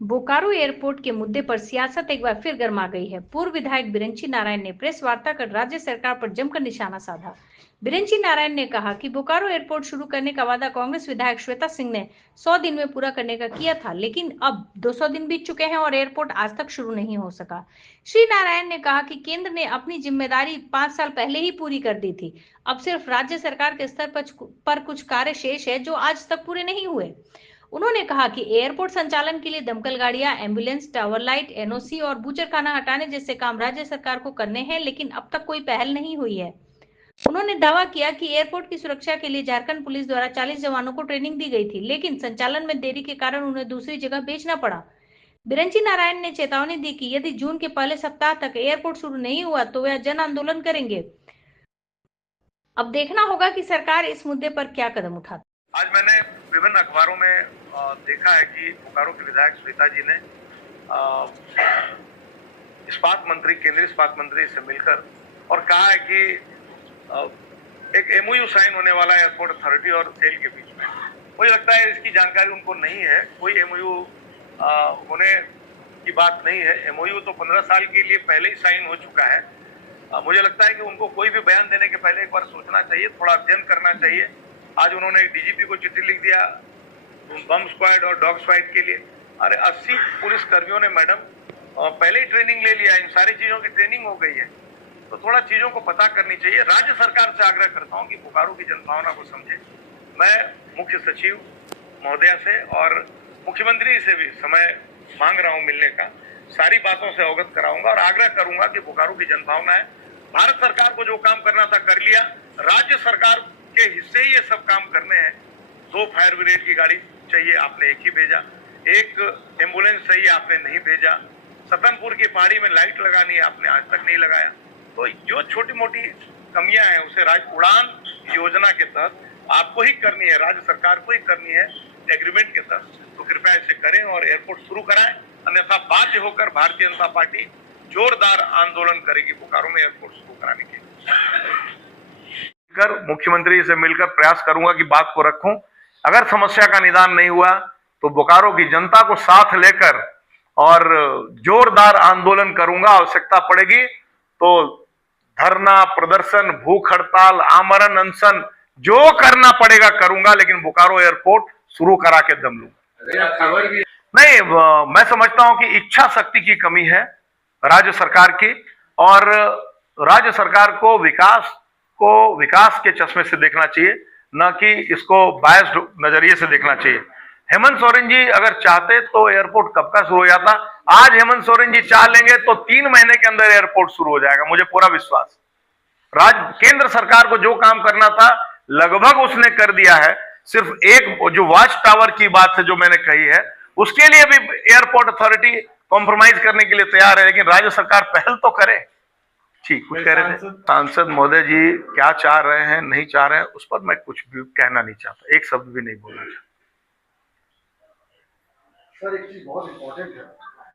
Bokaro airport के मुद्दे पर सियासत एक बार फिर गर्मा गई है। पूर्व विधायक बिरंची नारायण ने प्रेस वार्ता कर राज्य सरकार पर जमकर निशाना साधा। बिरंची नारायण ने कहा कि बोकारो एयरपोर्ट शुरू करने का वादा कांग्रेस विधायक श्वेता सिंह ने 100 दिन में पूरा करने का किया था, लेकिन अब 200 दिन बीत चुके हैं और एयरपोर्ट आज तक शुरू नहीं हो सका। श्री नारायण ने कहा कि केंद्र ने अपनी जिम्मेदारी 5 साल पहले ही पूरी कर दी थी। अब सिर्फ राज्य सरकार के स्तर पर कुछ कार्य शेष है जो आज तक पूरे नहीं हुए। उन्होंने कहा कि एयरपोर्ट संचालन के लिए दमकल गाड़ियां, एम्बुलेंस, टावर लाइट, एनओसी और बूचड़खाना हटाने जैसे काम राज्य सरकार को करने हैं, लेकिन अब तक कोई पहल नहीं हुई है। उन्होंने दावा किया कि एयरपोर्ट की सुरक्षा के लिए झारखंड पुलिस द्वारा 40 जवानों को ट्रेनिंग दी गई थी, लेकिन संचालन में देरी के कारण उन्हें दूसरी जगह भेजना पड़ा। बिरंची नारायण ने चेतावनी दी कि यदि जून के पहले सप्ताह तक एयरपोर्ट शुरू नहीं हुआ तो वह जन आंदोलन करेंगे। अब देखना होगा कि सरकार इस मुद्दे पर क्या कदम उठाती है। आज मैंने विभिन्न अखबारों में देखा है कि बोकारो के विधायक श्वेता जी ने इस्पात मंत्री, केंद्रीय इस्पात मंत्री से मिलकर और कहा है कि एक एमओयू साइन होने वाला है एयरपोर्ट अथॉरिटी और सेल के बीच में। मुझे लगता है इसकी जानकारी उनको नहीं है। कोई एमओयू होने की बात नहीं है। एमओयू तो 15 साल के लिए पहले ही साइन हो चुका है। मुझे लगता है कि उनको कोई भी बयान देने के पहले एक बार सोचना चाहिए, थोड़ा अध्ययन करना चाहिए। आज उन्होंने डीजीपी को चिट्ठी लिख दिया बम स्क्वाड और डॉग स्क्वाड के लिए। अरे 80 पुलिस कर्मियों ने मैडम पहले ही ट्रेनिंग ले लिया, इन सारी चीजों की ट्रेनिंग हो गई है, तो थोड़ा चीजों को पता करनी चाहिए। राज्य सरकार से आग्रह करता हूं कि बोकारो की जनभावना को समझे। मैं मुख्य सचिव महोदया से और मुख्यमंत्री से भी समय मांग रहा हूं मिलने का, सारी बातों से अवगत कराऊंगा और आग्रह करूंगा कि बोकारो की जनभावना है। भारत सरकार को जो काम करना था कर लिया, राज्य सरकार के हिस्से ही ये सब काम करने हैं। 2 फायर ब्रिगेड की गाड़ी चाहिए, आपने 1 ही भेजा। 1 एम्बुलेंस चाहिए, आपने नहीं भेजा। सतनपुर की पहाड़ी में लाइट लगानी है, आपने आज तक नहीं लगाया। तो जो छोटी मोटी कमियां हैं उसे उड़ान योजना के तहत आपको ही करनी है, राज्य सरकार को ही करनी है एग्रीमेंट के तहत। तो कृपया इसे करें और एयरपोर्ट शुरू कराएं, अन्यथा बाध्य होकर भारतीय जनता पार्टी जोरदार आंदोलन करेगी बोकारो में एयरपोर्ट शुरू कराने के लिए। मुख्यमंत्री से मिलकर प्रयास करूंगा कि बात को रखूं। अगर समस्या का निदान नहीं हुआ तो बोकारो की जनता को साथ लेकर और जोरदार आंदोलन करूंगा। आवश्यकता पड़ेगी तो धरना, प्रदर्शन, भूख हड़ताल, आमरण अनशन जो करना पड़ेगा करूंगा, लेकिन बोकारो एयरपोर्ट शुरू करा के दम लूंगा। नहीं, मैं समझता हूं कि इच्छा शक्ति की कमी है राज्य सरकार की, और राज्य सरकार को विकास के चश्मे से देखना चाहिए, न कि इसको बायस्ड नजरिए से देखना चाहिए। हेमंत सोरेन जी अगर चाहते तो एयरपोर्ट कब का शुरू हो जाता। आज हेमंत सोरेन जी चाह लेंगे तो 3 महीने के अंदर एयरपोर्ट शुरू हो जाएगा, मुझे पूरा विश्वास। केंद्र सरकार को जो काम करना था लगभग उसने कर दिया है। सिर्फ एक जो वॉच टावर की बात है जो मैंने कही है, उसके लिए भी एयरपोर्ट अथॉरिटी कॉम्प्रोमाइज करने के लिए तैयार है, लेकिन राज्य सरकार पहल तो करे। ठीक, कुछ कह रहे थे सांसद महोदय जी, क्या चाह रहे हैं नहीं चाह रहे हैं उस पर मैं कुछ भी कहना नहीं चाहता, एक शब्द भी नहीं बोलना चाहता। सर, एक चीज बहुत इंपॉर्टेंट है।